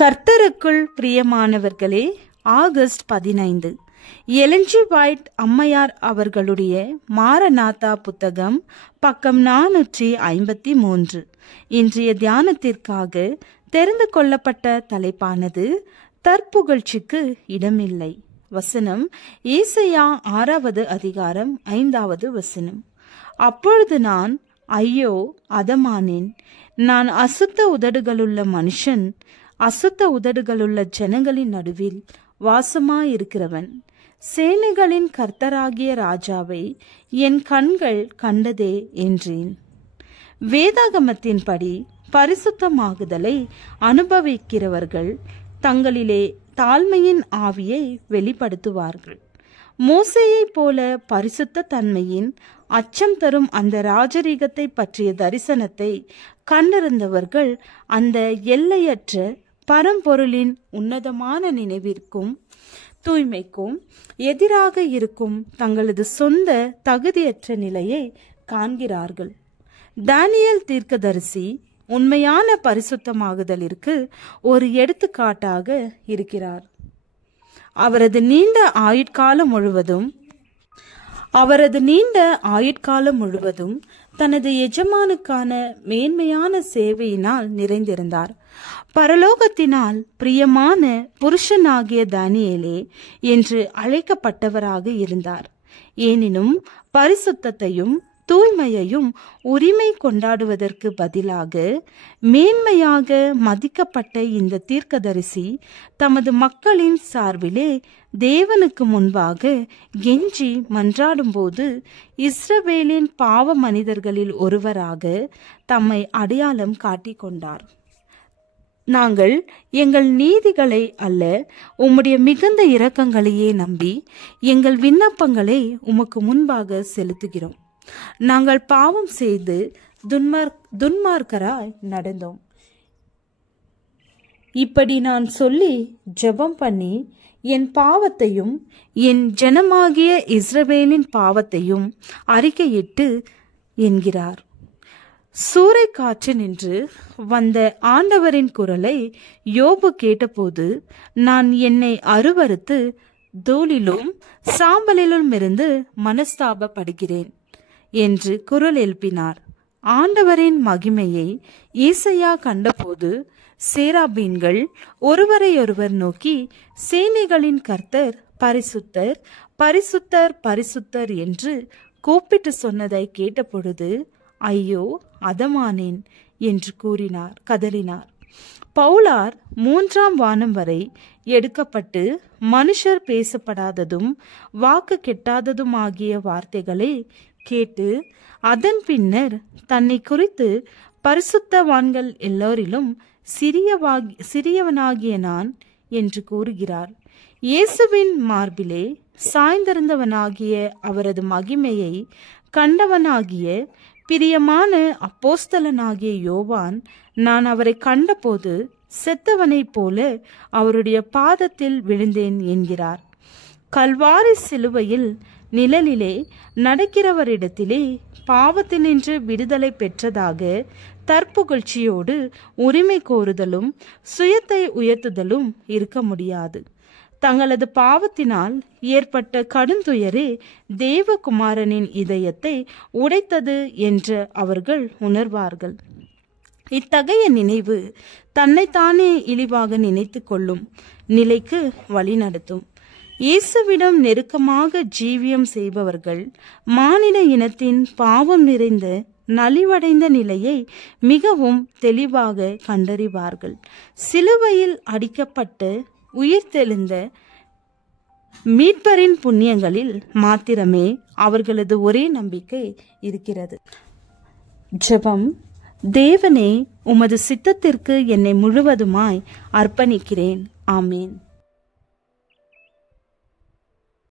கர்த்தருக்குள் பிரியமானவர்களே, August 15 Elon G white அம்மையார் அவர்களுடைய மாரநாதா புத்தகம், பக்கம் 453. இன்றைய தியானத்திற்காக தெரிந்து கொள்ளப்பட்ட தலைப்பானது தற்புகழ்ச்சிக்கு இடமில்லை. வசனம் ஏசாயா 6வது அதிகாரம் 5வது வசனம். அப்பொழுது நான் ஐயோ அதமானேன், நான் அசுத்த உதடுகளுள்ள மனுஷன், அசுத்த உதடுகளுள்ள ஜனங்களின் நடுவில் வாசமாயிருக்கிறவன். சேனைகளின் கர்த்தராகிய ராஜாவை என் கண்கள் கண்டதே என்றேன். வேதாகமத்தின்படி பரிசுத்தமாகுதலை அனுபவிக்கிறவர்கள் தங்களிலே தாழ்மையின் ஆவியை வெளிப்படுத்துவார்கள். மோசேயை போல பரிசுத்த தன்மையின் அச்சம் தரும் அந்த ராஜரீகத்தை பற்றிய தரிசனத்தை கண்டிருந்தவர்கள் அந்த எல்லையற்ற பரம்பொருளின் உன்னதமான நினைவிற்கும் தூய்மைக்கும் எதிராக இருக்கும் தங்களது சொந்த தகுதியற்ற நிலையை காண்கிறார்கள். தானியேல் தீர்க்கதரிசி உண்மையான பரிசுத்தமாகுதலிற்கு ஒரு எடுத்துக்காட்டாக இருக்கிறார். அவரது நீண்ட ஆயுட்காலம் முழுவதும் தனது எஜமானுக்கான மேன்மையான சேவையினால் நிறைந்திருந்தார். பரலோகத்தினால் பிரியமான புருஷனாகிய தானியேலே என்று அழைக்கப்பட்டவராக இருந்தார். எனினும் பரிசுத்தத்தையும் தூய்மையையும் உரிமை கொண்டாடுவதற்கு பதிலாக மேன்மையாக மதிக்கப்பட்ட இந்த தீர்க்கதரிசி தமது மக்களின் சார்பிலே தேவனுக்கு முன்பாக கெஞ்சி மன்றாடும்போது இஸ்ரவேலின் பாவ மனிதர்களில் ஒருவராக தம்மை அடையாளம் காட்டிக் கொண்டார். நாங்கள் எங்கள் நீதிகளை அல்ல, உம்முடைய மிகுந்த இரக்கங்களையே நம்பி எங்கள் விண்ணப்பங்களை உமக்கு முன்பாக செலுத்துகிறோம். நாங்கள் பாவம் செய்து துன்மார்க்கராய் நடந்தோம். இப்படி நான் சொல்லி ஜெபம் பண்ணி என் பாவத்தையும் என் ஜனமாகிய இஸ்ரவேலின் பாவத்தையும் அறிக்கையிட்டு என்கிறார். சூறை காற்று நின்று வந்த ஆண்டவரின் குரலை யோபு கேட்டபோது, நான் என்னை அருவருத்து தூளிலும் சாம்பலிலும் இருந்து மனஸ்தாபப்படுகிறேன் என்று குரல் எழுப்பினார். ஆண்டவரின் மகிமையை ஏசாயா கண்டபோது சேராபீன்கள் ஒருவரையொருவர் நோக்கி, சேனைகளின் கர்த்தர் பரிசுத்தர் பரிசுத்தர் பரிசுத்தர் என்று கூப்பிட்டு சொன்னதை கேட்டபொழுது ஐயோ அதமானேன் என்று கதறினார். பவுலார் 3ஆம் வானம் வரை எடுக்கப்பட்டு மனுஷர் பேசப்படாததும் வாக்கு கெட்டாததுமாகிய வார்த்தைகளை கேட்டு அதன் பின்னர் தன்னை குறித்து பரிசுத்தவான்கள் எல்லோரிலும் சிறியவனாகிய நான் என்று கூறுகிறார். இயேசுவின் மார்பிலே சாய்ந்திருந்தவனாகிய அவரது மகிமையை கண்டவனாகிய பிரியமான அப்போஸ்தலனாகிய யோவான், நான் அவரை கண்டபோது செத்தவனைப் போல அவருடைய பாதத்தில் விழுந்தேன் என்கிறார். கல்வாரி சிலுவையில் நிழலிலே நடக்கிறவரிடத்திலே பாவத்தினின்று விடுதலை பெற்றதாக தற்புகழ்ச்சியோடு உரிமை கோருதலும் சுயத்தை உயர்த்துதலும் இருக்க முடியாது. தங்களது பாவத்தினால் ஏற்பட்ட கடுந்துயரே தேவகுமாரனின் இதயத்தை உடைத்தது என்று அவர்கள் உணர்வார்கள். இத்தகைய நினைவு தன்னைத்தானே இழிவாக நினைத்து கொள்ளும் நிலைக்கு வழிநடத்தும். இயேசுவிடம் நெருக்கமாக ஜீவியம் செய்பவர்கள் மானிட இனத்தின் பாவம் நிறைந்த நலிவடைந்த நிலையை மிகவும் தெளிவாக கண்டறிவார்கள். சிலுவையில் அடிக்கப்பட்டு உயிர்த்தெழுந்த மீட்பரின் புண்ணியங்களில் மாத்திரமே அவர்களது ஒரே நம்பிக்கை இருக்கிறது. ஜெபம். தேவனே, உமது சித்தத்திற்கு என்னை முழுவதுமாய் அர்ப்பணிக்கிறேன். ஆமேன்.